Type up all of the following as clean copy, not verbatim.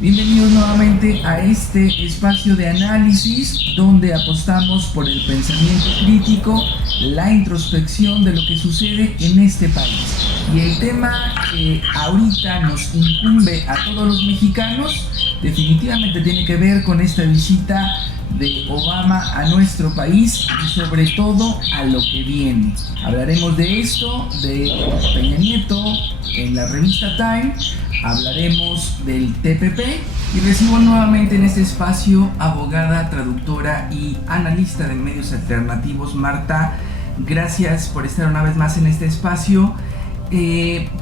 Bienvenidos nuevamente a este espacio de análisis donde apostamos por el pensamiento crítico, la introspección de lo que sucede en este país. Y el tema que ahorita nos incumbe a todos los mexicanos definitivamente tiene que ver con esta visita de Obama a nuestro país y sobre todo a lo que viene. Hablaremos de esto, de Peña Nieto en la revista Time, hablaremos del TPP y recibo nuevamente en este espacio abogada, traductora y analista de medios alternativos. Marta, gracias por estar una vez más en este espacio.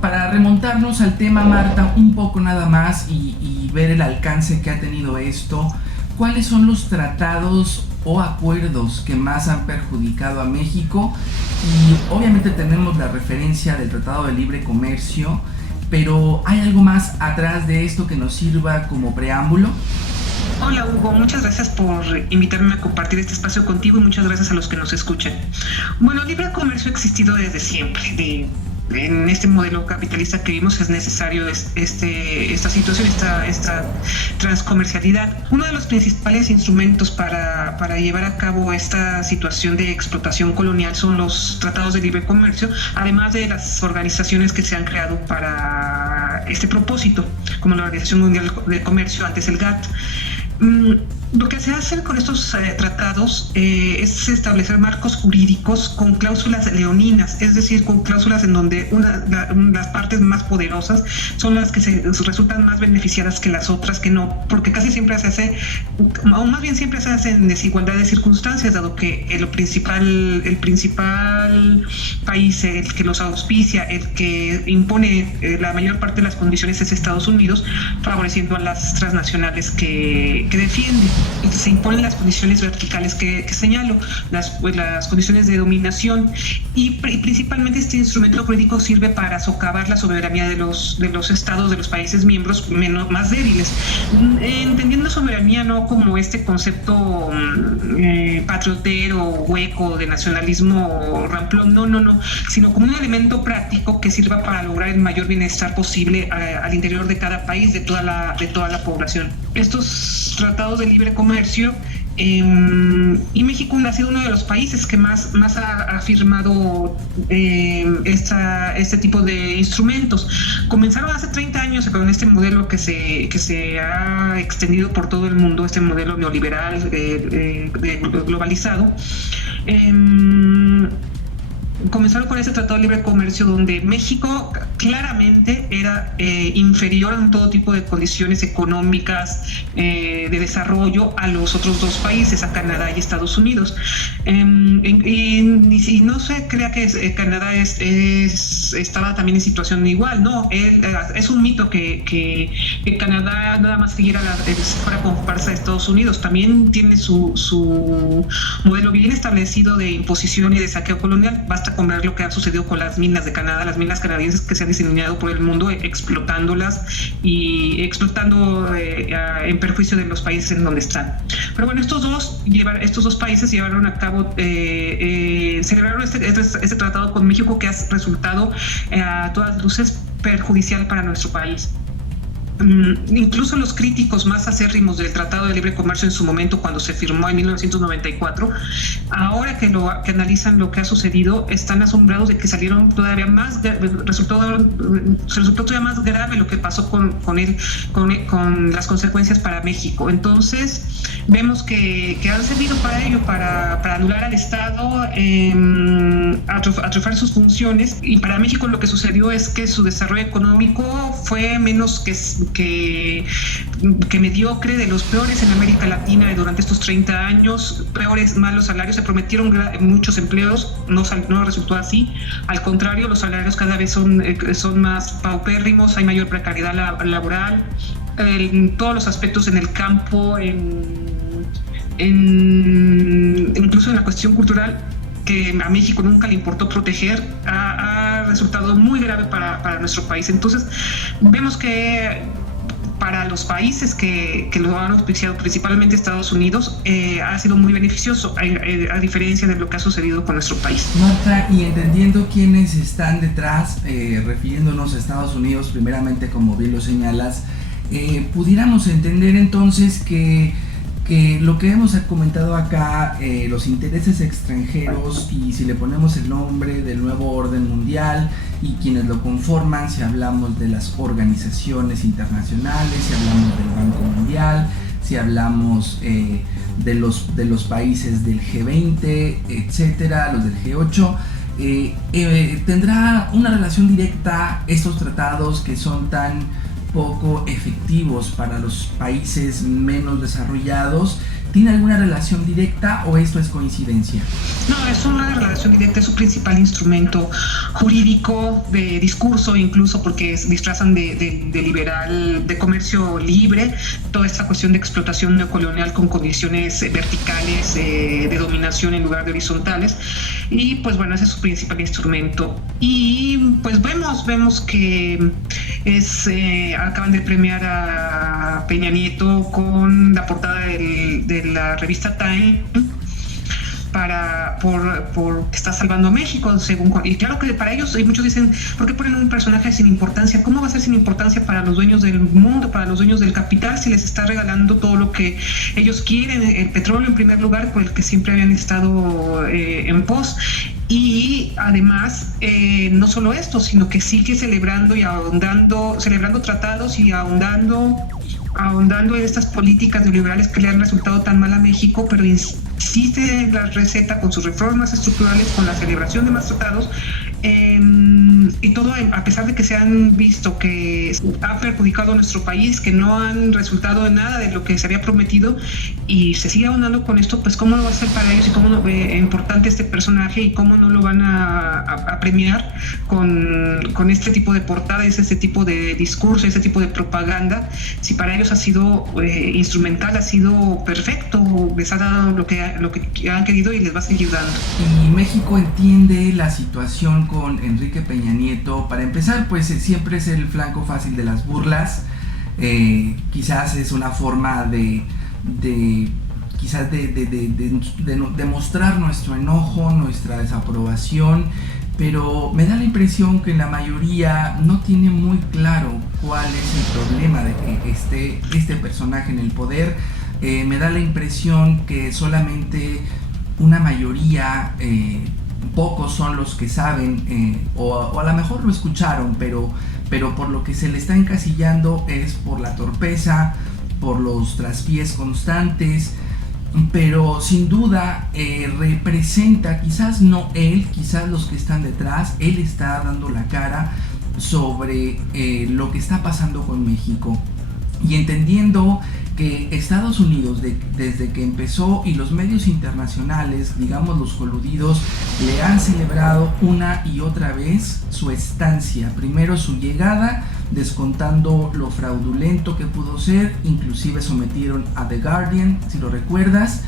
Para remontarnos al tema, Marta, un poco nada más y ver el alcance que ha tenido esto, ¿cuáles son los tratados o acuerdos que más han perjudicado a México? Y obviamente tenemos la referencia del Tratado de Libre Comercio, pero ¿hay algo más atrás de esto que nos sirva como preámbulo? Hola Hugo, muchas gracias por invitarme a compartir este espacio contigo y muchas gracias a los que nos escuchan. Bueno, el libre comercio ha existido desde siempre. En este modelo capitalista que vimos es necesario esta situación, esta transcomercialidad. Uno de los principales instrumentos para llevar a cabo esta situación de explotación colonial son los tratados de libre comercio, además de las organizaciones que se han creado para este propósito, como la Organización Mundial de Comercio, antes el GATT. Lo que se hace con estos tratados es establecer marcos jurídicos con cláusulas leoninas, es decir, con cláusulas en donde las partes más poderosas son las que resultan más beneficiadas que las otras que no, porque casi siempre se hace, o más bien siempre se hace en desigualdad de circunstancias, dado que el principal país, el que los auspicia, el que impone la mayor parte de las condiciones es Estados Unidos, favoreciendo a las transnacionales que defienden. Se imponen las condiciones verticales que señalo, las condiciones de dominación, y principalmente este instrumento jurídico sirve para socavar la soberanía de los estados, de los países miembros más débiles, entendiendo soberanía no como este concepto patriotero, hueco, de nacionalismo ramplón, no, sino como un elemento práctico que sirva para lograr el mayor bienestar posible al interior de cada país, de toda la población. Estos tratados de libre comercio, y México ha sido uno de los países que más ha firmado este tipo de instrumentos. Comenzaron hace 30 años con este modelo que se ha extendido por todo el mundo, este modelo neoliberal globalizado. Comenzaron con ese tratado de libre comercio donde México claramente era inferior en todo tipo de condiciones económicas de desarrollo a los otros dos países, a Canadá y Estados Unidos. Y no se crea que Canadá estaba también en situación igual, no, es un mito que Canadá nada más fuera comparsa de Estados Unidos, también tiene su modelo bien establecido de imposición y de saqueo colonial. Basta con ver lo que ha sucedido con las minas de Canadá, las minas canadienses que se han diseminado por el mundo, explotándolas y explotando en perjuicio de los países en donde están. Pero bueno, estos dos países llevaron a cabo, celebraron este tratado con México, que ha resultado a todas luces perjudicial para nuestro país. Incluso los críticos más acérrimos del Tratado de Libre Comercio en su momento, cuando se firmó en 1994, ahora que analizan lo que ha sucedido, están asombrados de que salieron todavía más, resultó todavía más grave lo que pasó con las consecuencias para México. Entonces vemos que han servido para ello, para anular al Estado, atrofiar sus funciones, y para México lo que sucedió es que su desarrollo económico fue menos que mediocre, de los peores en América Latina durante estos 30 años, malos salarios, se prometieron muchos empleos, no resultó así, al contrario, los salarios cada vez son más paupérrimos, hay mayor precariedad laboral, en todos los aspectos, en el campo, incluso en la cuestión cultural, que a México nunca le importó proteger, ha resultado muy grave para nuestro país. Entonces vemos que para los países que lo han auspiciado, principalmente Estados Unidos, ha sido muy beneficioso, a diferencia de lo que ha sucedido con nuestro país. Marta, y entendiendo quiénes están detrás, refiriéndonos a Estados Unidos, primeramente, como bien lo señalas, pudiéramos entender entonces que lo que hemos comentado acá, los intereses extranjeros, y si le ponemos el nombre del nuevo orden mundial y quienes lo conforman, si hablamos de las organizaciones internacionales, si hablamos del Banco Mundial, si hablamos de los países del G20, etcétera, los del G8, tendrá una relación directa estos tratados que son tan poco efectivos para los países menos desarrollados. ¿Tiene alguna relación directa o esto es coincidencia? No, es una relación directa, es su principal instrumento jurídico, de discurso incluso, porque disfrazan de liberal, de comercio libre, toda esta cuestión de explotación neocolonial con condiciones verticales de dominación en lugar de horizontales. Y pues bueno, ese es su principal instrumento. Y pues vemos que acaban de premiar a Peña Nieto con la portada de la revista Time por que está salvando a México, y claro que para ellos, y muchos dicen, ¿por qué ponen un personaje sin importancia? ¿Cómo va a ser sin importancia para los dueños del mundo, para los dueños del capital, si les está regalando todo lo que ellos quieren, el petróleo en primer lugar, por el que siempre habían estado en pos? Y además, no solo esto, sino que sigue celebrando tratados y ahondando en estas políticas neoliberales que le han resultado tan mal a México, pero insiste en la receta con sus reformas estructurales, con la celebración de más tratados, y todo a pesar de que se han visto que ha perjudicado a nuestro país, que no han resultado en nada de lo que se había prometido, y se sigue ahondando con esto. Pues cómo lo va a hacer para ellos, y cómo es importante este personaje, y cómo no lo van a premiar con este tipo de portadas, este tipo de discurso, este tipo de propaganda, si para ellos ha sido instrumental, ha sido perfecto, les ha dado lo que han querido y les va a seguir dando. Y México entiende la situación con Enrique Peña Nieto. Para empezar, pues siempre es el flanco fácil de las burlas. Quizás es una forma de mostrar nuestro enojo, nuestra desaprobación, pero me da la impresión que la mayoría no tiene muy claro cuál es el problema de que esté este personaje en el poder. Me da la impresión que solamente una mayoría, pocos son los que saben, o a lo mejor lo escucharon, pero por lo que se le está encasillando es por la torpeza, por los traspiés constantes, pero sin duda representa, quizás no él, quizás los que están detrás, él está dando la cara sobre lo que está pasando con México, y entendiendo que Estados Unidos, desde que empezó, y los medios internacionales, digamos los coludidos, le han celebrado una y otra vez su estancia. Primero su llegada, descontando lo fraudulento que pudo ser, inclusive sometieron a The Guardian, si lo recuerdas,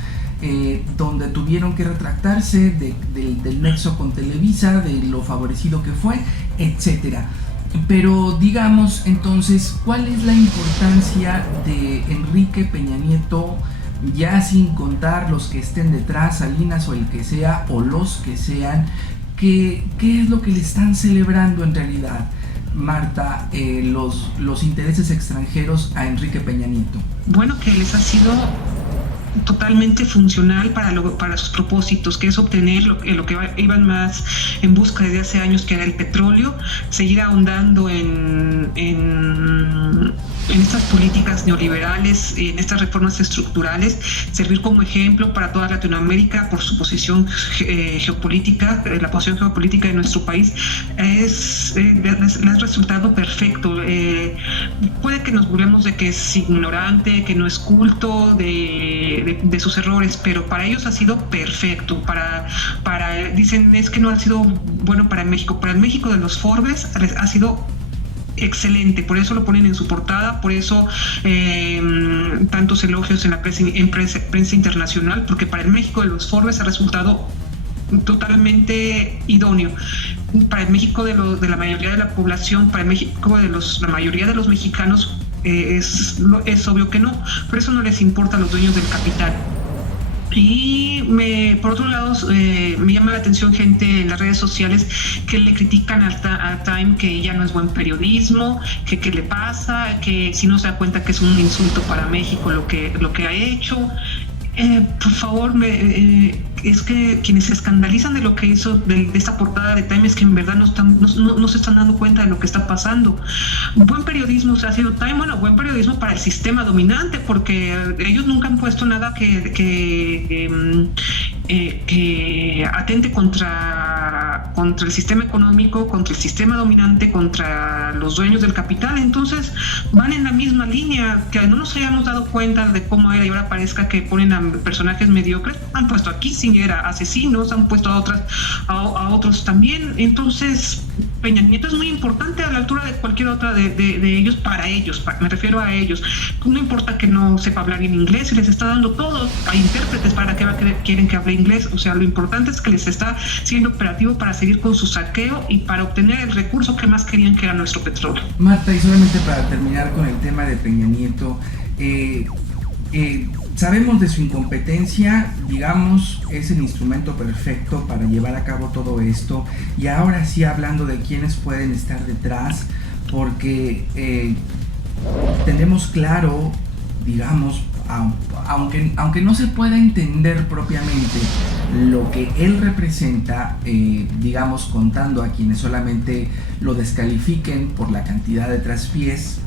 donde tuvieron que retractarse del nexo con Televisa, de lo favorecido que fue, etcétera. Pero digamos entonces, ¿cuál es la importancia de Enrique Peña Nieto, ya sin contar los que estén detrás, Salinas o el que sea, o los que sean? ¿Qué es lo que le están celebrando en realidad, Marta, los intereses extranjeros a Enrique Peña Nieto? Bueno, que les ha sido totalmente funcional para sus propósitos, que es obtener lo que iban más en busca desde hace años, que era el petróleo, seguir ahondando en estas políticas neoliberales, en estas reformas estructurales, servir como ejemplo para toda Latinoamérica por su posición geopolítica, la posición geopolítica de nuestro país. Les ha resultado perfecto. Puede que nos burlemos de que es ignorante, que no es culto de sus errores, pero para ellos ha sido perfecto. Dicen, es que no ha sido bueno para México. Para el México de los Forbes ha sido excelente, por eso lo ponen en su portada, por eso tantos elogios en la prensa internacional, porque para el México de los Forbes ha resultado totalmente idóneo. Para el México de la mayoría de la población, para el México de la mayoría de los mexicanos, es obvio que no. Por eso no les importa a los dueños del capital. Y por otro lado, me llama la atención gente en las redes sociales que le critican a Time que ya no es buen periodismo, que qué le pasa, que si no se da cuenta que es un insulto para México lo que ha hecho. Por favor, es que quienes se escandalizan de lo que hizo de esta portada de Time es que en verdad no se están dando cuenta de lo que está pasando. Buen periodismo se ha sido Time, bueno, buen periodismo para el sistema dominante, porque ellos nunca han puesto nada que atente contra el sistema económico, contra el sistema dominante, contra los dueños del capital. Entonces van en la misma línea, que no nos hayamos dado cuenta de cómo era y ahora parezca que ponen a personajes mediocres. Han puesto a Kissinger, a asesinos, han puesto a otros también. Entonces Peña Nieto es muy importante a la altura de cualquier otra de ellos, me refiero a ellos. No importa que no sepa hablar en inglés, se les está dando todo a intérpretes para que quieren que hable inglés. O sea, lo importante es que les está siendo operativo para seguir con su saqueo y para obtener el recurso que más querían, que era nuestro petróleo. Marta, y solamente para terminar con el tema de Peña Nieto, sabemos de su incompetencia, digamos, es el instrumento perfecto para llevar a cabo todo esto. Y ahora sí, hablando de quiénes pueden estar detrás, porque tenemos claro, digamos, aunque no se pueda entender propiamente lo que él representa, digamos, contando a quienes solamente lo descalifiquen por la cantidad de traspiés,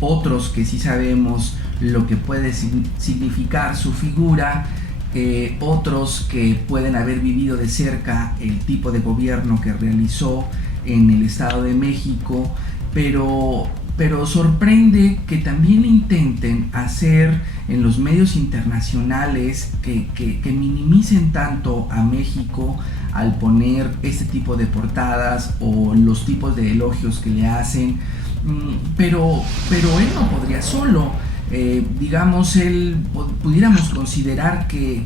otros que sí sabemos lo que puede significar su figura, otros que pueden haber vivido de cerca el tipo de gobierno que realizó en el Estado de México, pero sorprende que también intenten hacer en los medios internacionales que minimicen tanto a México al poner este tipo de portadas o los tipos de elogios que le hacen, pero él no podría solo. Digamos, pudiéramos considerar que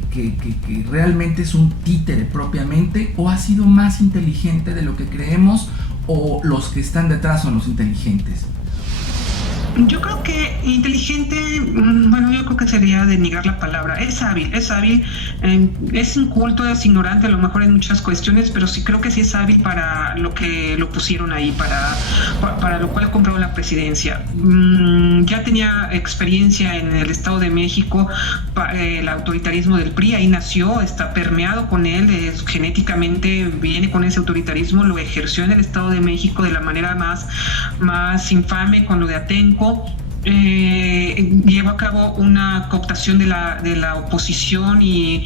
realmente es un títere propiamente, o ha sido más inteligente de lo que creemos, o los que están detrás son los inteligentes. Yo creo que inteligente, bueno, yo creo que sería denigar la palabra. Es hábil, es inculto, es ignorante a lo mejor en muchas cuestiones, pero sí creo que sí es hábil para lo que lo pusieron ahí, para lo cual compró la presidencia. Ya tenía experiencia en el Estado de México, el autoritarismo del PRI, ahí nació, está permeado con él, genéticamente viene con ese autoritarismo, lo ejerció en el Estado de México de la manera más infame con lo de Atenco. Llevó a cabo una cooptación de la oposición y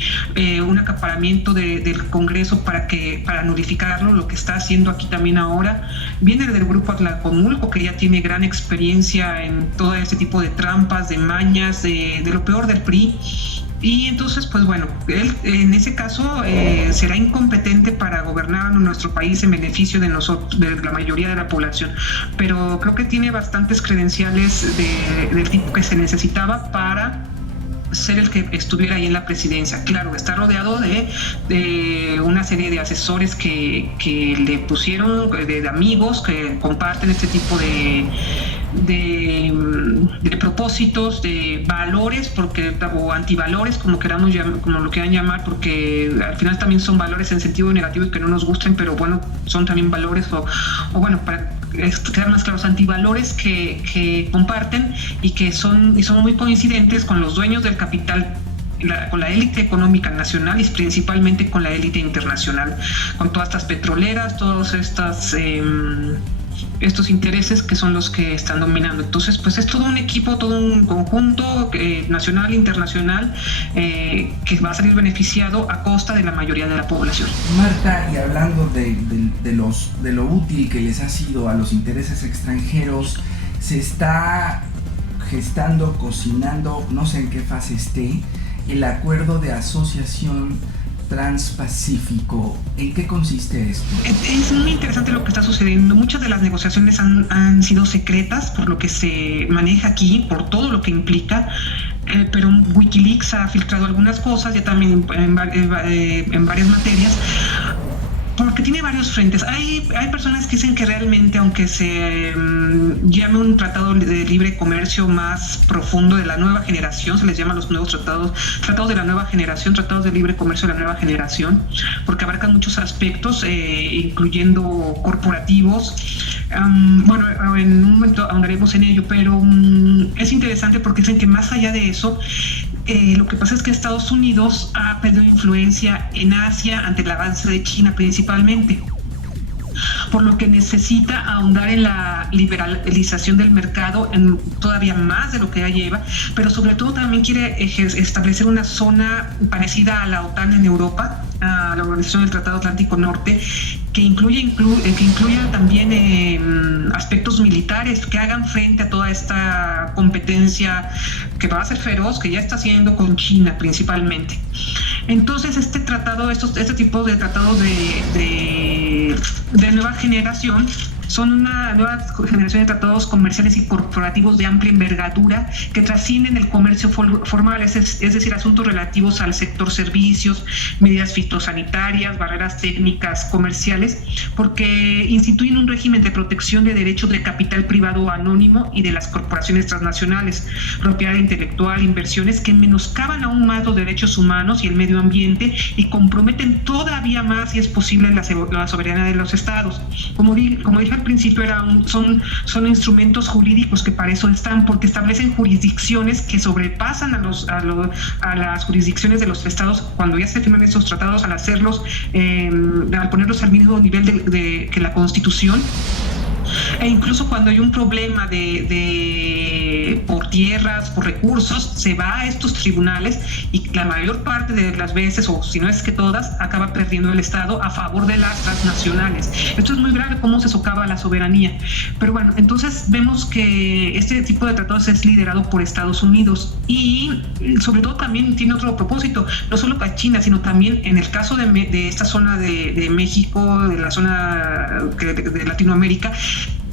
un acaparamiento del Congreso para nulificarlo, lo que está haciendo aquí también ahora. Viene del grupo Atlacomulco, que ya tiene gran experiencia en todo este tipo de trampas, de mañas, de lo peor del PRI. Y entonces, pues bueno, él en ese caso será incompetente para gobernar nuestro país en beneficio de nosotros, de la mayoría de la población, pero creo que tiene bastantes credenciales del tipo que se necesitaba para ser el que estuviera ahí en la presidencia. Claro, está rodeado de una serie de asesores que le pusieron, de amigos que comparten este tipo de propósitos, de valores, o antivalores, como lo quieran llamar, porque al final también son valores en sentido negativo y que no nos gusten, pero bueno, son también valores o bueno, para quedar más claros, antivalores que comparten y que son muy coincidentes con los dueños del capital, con la élite económica nacional y principalmente con la élite internacional, con todas estas petroleras, todas estos intereses que son los que están dominando. Entonces, pues es todo un equipo, todo un conjunto nacional e internacional que va a salir beneficiado a costa de la mayoría de la población. Marta, y hablando de lo útil que les ha sido a los intereses extranjeros, se está gestando, cocinando, no sé en qué fase esté, el acuerdo de asociación Transpacífico. ¿En qué consiste esto? Es muy interesante lo que está sucediendo. Muchas de las negociaciones han sido secretas por lo que se maneja aquí, por todo lo que implica, pero Wikileaks ha filtrado algunas cosas, ya también en varias materias. Porque tiene varios frentes. Hay personas que dicen que realmente, aunque se llame un tratado de libre comercio más profundo de la nueva generación, se les llama los nuevos tratados de la nueva generación, tratados de libre comercio de la nueva generación, porque abarcan muchos aspectos, incluyendo corporativos. Bueno, en un momento ahondaremos en ello, pero es interesante porque dicen que más allá de eso, lo que pasa es que Estados Unidos ha perdido influencia en Asia ante el avance de China principalmente, por lo que necesita ahondar en la liberalización del mercado en todavía más de lo que ya lleva, pero sobre todo también quiere establecer una zona parecida a la OTAN en Europa, a la Organización del Tratado Atlántico Norte, que incluya también aspectos militares que hagan frente a toda esta competencia que va a ser feroz, que ya está haciendo con China principalmente. Entonces este tipo de tratados de nueva generación son una nueva generación de tratados comerciales y corporativos de amplia envergadura que trascienden el comercio formal, es decir, asuntos relativos al sector servicios, medidas fitosanitarias, barreras técnicas comerciales, porque instituyen un régimen de protección de derechos de capital privado anónimo y de las corporaciones transnacionales, propiedad intelectual, inversiones que menoscaban aún más los derechos humanos y el medio ambiente y comprometen todavía más, si es posible, la soberanía de los estados. Como dije al principio, son instrumentos jurídicos que para eso están, porque establecen jurisdicciones que sobrepasan a las jurisdicciones de los estados cuando ya se firman estos tratados, al hacerlos, al ponerlos al mismo nivel que la Constitución. E incluso cuando hay un problema por tierras, por recursos, se va a estos tribunales y la mayor parte de las veces, o si no es que todas, acaba perdiendo el Estado a favor de las transnacionales. Esto es muy grave, cómo se socava la soberanía. Pero bueno, entonces vemos que este tipo de tratados es liderado por Estados Unidos y sobre todo también tiene otro propósito, no solo para China, sino también en el caso de esta zona de México, de la zona de Latinoamérica,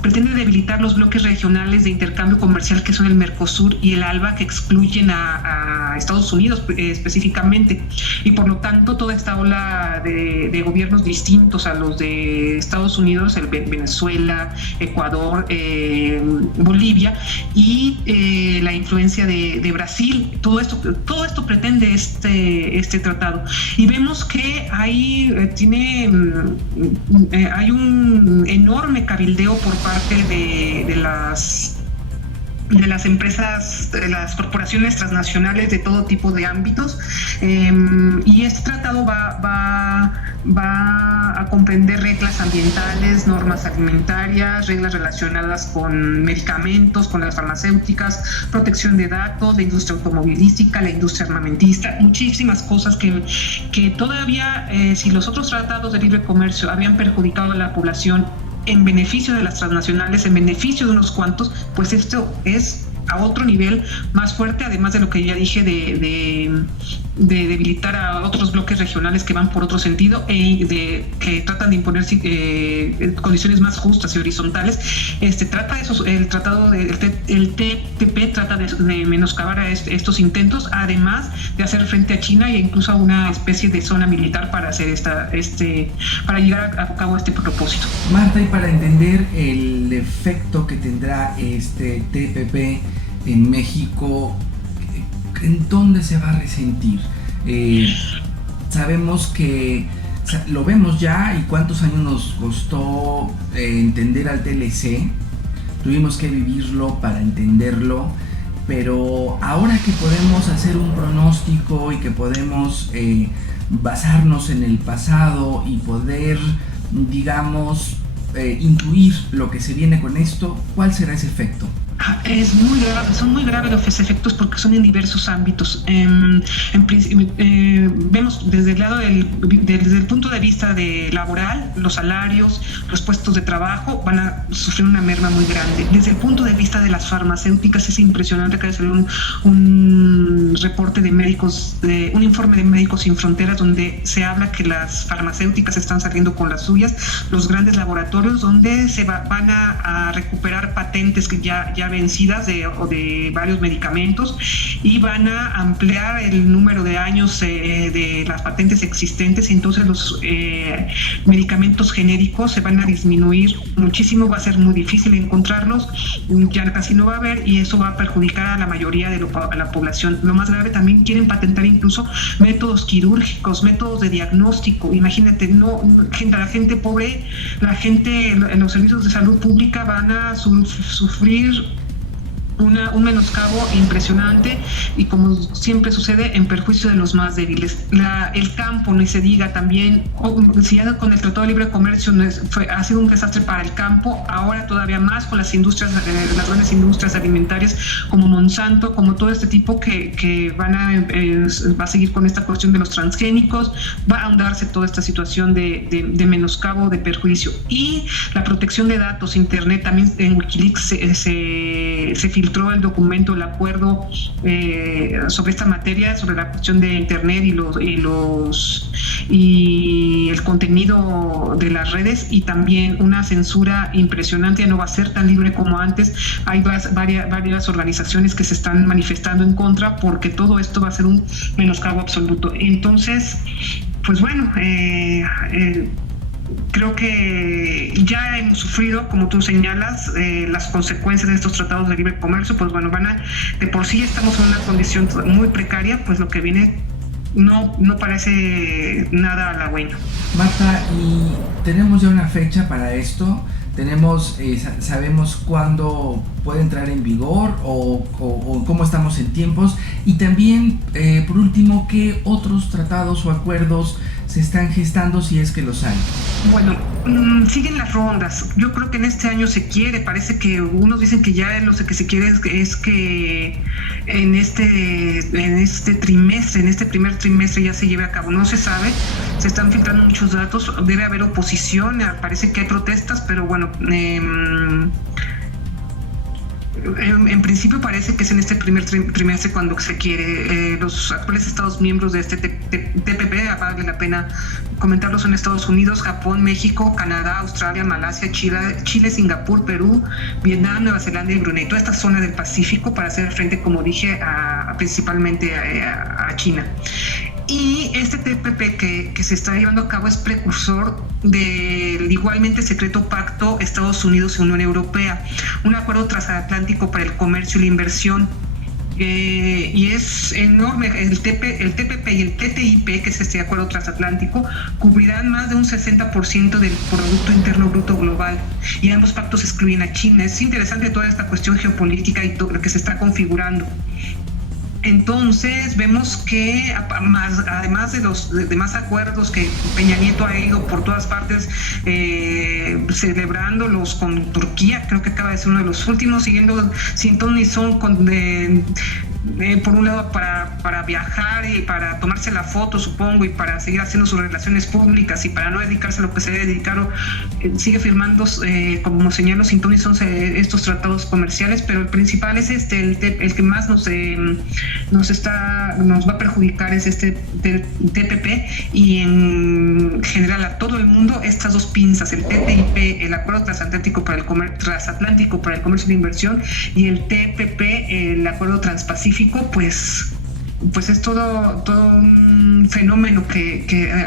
pretende debilitar los bloques regionales de intercambio comercial que son el Mercosur y el ALBA, que excluyen a Estados Unidos específicamente, y por lo tanto toda esta ola de gobiernos distintos a los de Estados Unidos, Venezuela, Ecuador, Bolivia y la influencia de Brasil, todo esto pretende este tratado. Y vemos que hay un enorme cabildeo por parte de las empresas, de las corporaciones transnacionales de todo tipo de ámbitos, y este tratado va a comprender reglas ambientales, normas alimentarias, reglas relacionadas con medicamentos, con las farmacéuticas, protección de datos, la industria automovilística, la industria armamentista, muchísimas cosas que todavía, si los otros tratados de libre comercio habían perjudicado a la población en beneficio de las transnacionales, en beneficio de unos cuantos, pues esto es a otro nivel más fuerte, además de lo que ya dije de debilitar a otros bloques regionales que van por otro sentido que tratan de imponer condiciones más justas y horizontales. El tratado el TPP trata de menoscabar a estos intentos, además de hacer frente a China e incluso a una especie de zona militar para hacer para llegar a cabo este propósito. Marta, y para entender el efecto que tendrá este TPP en México, ¿en dónde se va a resentir? Sabemos que lo vemos ya, y cuántos años nos costó entender al TLC. Tuvimos que vivirlo para entenderlo, pero ahora que podemos hacer un pronóstico y que podemos basarnos en el pasado y poder, digamos, intuir lo que se viene con esto, ¿cuál será ese efecto? Es muy grave, son muy graves los efectos porque son en diversos ámbitos. Vemos desde el punto de vista laboral, los salarios, los puestos de trabajo van a sufrir una merma muy grande. Desde el punto de vista de las farmacéuticas es impresionante que hay un reporte de médicos, de un informe de Médicos Sin Fronteras, donde se habla que las farmacéuticas están saliendo con las suyas, los grandes laboratorios, donde van a recuperar patentes que ya vencidas de varios medicamentos, y van a ampliar el número de años de las patentes existentes. Entonces los medicamentos genéricos se van a disminuir muchísimo, va a ser muy difícil encontrarlos, ya casi no va a haber, y eso va a perjudicar a la mayoría de la población. Lo más grave, también quieren patentar incluso métodos quirúrgicos, métodos de diagnóstico. Imagínate, la gente pobre, la gente en los servicios de salud pública van a sufrir un menoscabo impresionante, y como siempre sucede, en perjuicio de los más débiles. El campo, ni se diga también, si ya con el Tratado de Libre Comercio ha sido un desastre para el campo, ahora todavía más con las industrias, las grandes industrias alimentarias como Monsanto, como todo este tipo que va a seguir con esta cuestión de los transgénicos, va a ahondarse toda esta situación de menoscabo, de perjuicio. Y la protección de datos, Internet, también en Wikileaks se filtró el documento, el acuerdo sobre esta materia, sobre la cuestión de Internet y el contenido de las redes, y también una censura impresionante. Ya no va a ser tan libre como antes. Hay varias organizaciones que se están manifestando en contra, porque todo esto va a ser un menoscabo absoluto. Entonces, pues bueno, creo que ya hemos sufrido, como tú señalas, las consecuencias de estos tratados de libre comercio. Pues bueno, de por sí estamos en una condición muy precaria, pues lo que viene no parece nada halagüeño. Marta, ¿y tenemos ya una fecha para esto? ¿Sabemos cuándo puede entrar en vigor o cómo estamos en tiempos? Y también, por último, ¿qué otros tratados o acuerdos se están gestando, si es que los hay? Bueno, siguen las rondas. Yo creo que en este año parece que unos dicen que ya lo que se quiere es que en este trimestre, en este primer trimestre ya se lleve a cabo. No se sabe, se están filtrando muchos datos, debe haber oposición, parece que hay protestas, pero bueno, en principio parece que es en este primer trimestre cuando se quiere. Los actuales Estados miembros de este TPP, vale la pena comentarlos, son Estados Unidos, Japón, México, Canadá, Australia, Malasia, Chile, Singapur, Perú, Vietnam, Nueva Zelanda y Brunei. Toda esta zona del Pacífico para hacer frente, como dije, principalmente a China. Y este TPP que se está llevando a cabo es precursor del igualmente secreto pacto Estados Unidos y Unión Europea, un acuerdo transatlántico para el comercio y la inversión. Y es enorme. El TPP y el TTIP, que es este acuerdo transatlántico, cubrirán más de un 60% del Producto Interno Bruto global, y ambos pactos excluyen a China. Es interesante toda esta cuestión geopolítica y todo lo que se está configurando. Entonces vemos que además de los demás acuerdos que Peña Nieto ha ido por todas partes celebrándolos con Turquía, creo que acaba de ser uno de los últimos, siguiendo sin ton ni son por un lado para viajar y para tomarse la foto, supongo, y para seguir haciendo sus relaciones públicas, y para no dedicarse a lo que se debe dedicar, sigue firmando, como señalo, sin ton ni son estos tratados comerciales. Pero el principal es el que más nos va a perjudicar, es este TPP, y en general a todo el mundo estas dos pinzas, el TTIP, el Acuerdo Transatlántico para el Comercio de Inversión, y el TPP, el Acuerdo Transpacífico, pues es todo un fenómeno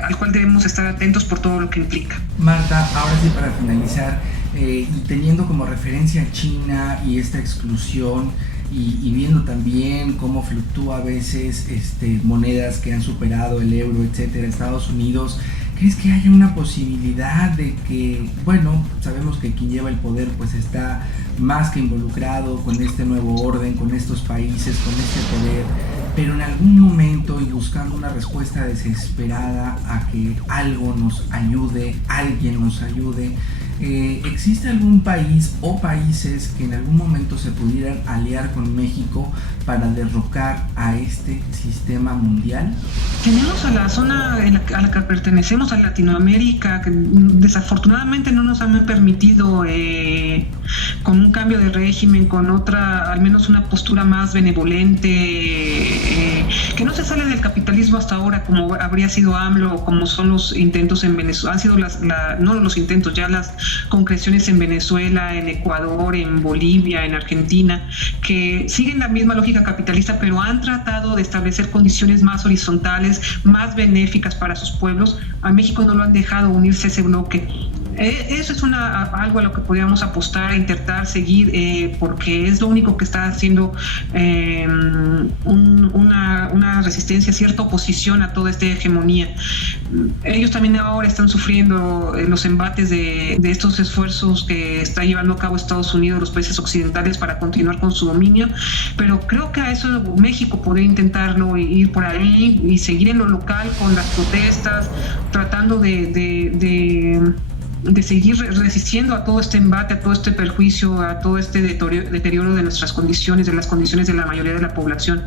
al cual debemos estar atentos por todo lo que implica. Marta, ahora sí, para finalizar, y teniendo como referencia a China y esta exclusión, y viendo también cómo fluctúa a veces monedas que han superado el euro, etcétera, Estados Unidos, ¿crees que haya una posibilidad de que, bueno, sabemos que quien lleva el poder pues está más que involucrado con este nuevo orden, con estos países, con este poder, pero en algún momento, y buscando una respuesta desesperada a que algo nos ayude, alguien nos ayude, ¿existe algún país o países que en algún momento se pudieran aliar con México para derrocar a este sistema mundial? Tenemos a la zona a la que pertenecemos, a Latinoamérica, que desafortunadamente no nos han permitido, con un cambio de régimen, con otra, al menos una postura más benevolente, que no se sale del capitalismo hasta ahora, como habría sido AMLO, o como son los intentos en Venezuela, han sido no los intentos, ya las concreciones en Venezuela, en Ecuador, en Bolivia, en Argentina, que siguen la misma lógica capitalista, pero han tratado de establecer condiciones más horizontales, más benéficas para sus pueblos. A México no lo han dejado unirse a ese bloque. Eso es algo a lo que podríamos apostar, intentar seguir, porque es lo único que está haciendo una resistencia, cierta oposición a toda esta hegemonía. Ellos también ahora están sufriendo los embates de estos esfuerzos que está llevando a cabo Estados Unidos, los países occidentales, para continuar con su dominio, pero creo que a eso México podría intentarlo, ir por ahí y seguir en lo local con las protestas, tratando de seguir resistiendo a todo este embate, a todo este perjuicio, a todo este deterioro de nuestras condiciones, de las condiciones de la mayoría de la población.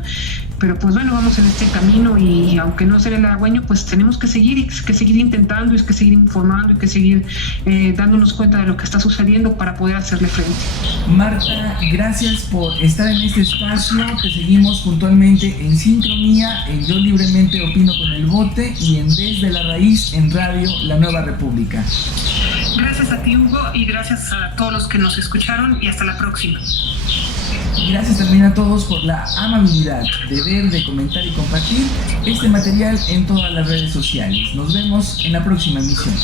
Pero pues bueno, vamos en este camino y aunque no sea el halagüeño, pues tenemos que seguir intentando, y que seguir informando, y que seguir dándonos cuenta de lo que está sucediendo para poder hacerle frente. Marta, gracias por estar en este espacio. Te seguimos puntualmente en Sincronía, en Yo Libremente Opino con el Bote y en Desde la Raíz en Radio La Nueva República. Gracias a ti, Hugo, y gracias a todos los que nos escucharon, y hasta la próxima. Gracias también a todos por la amabilidad de ver, de comentar y compartir este material en todas las redes sociales. Nos vemos en la próxima emisión.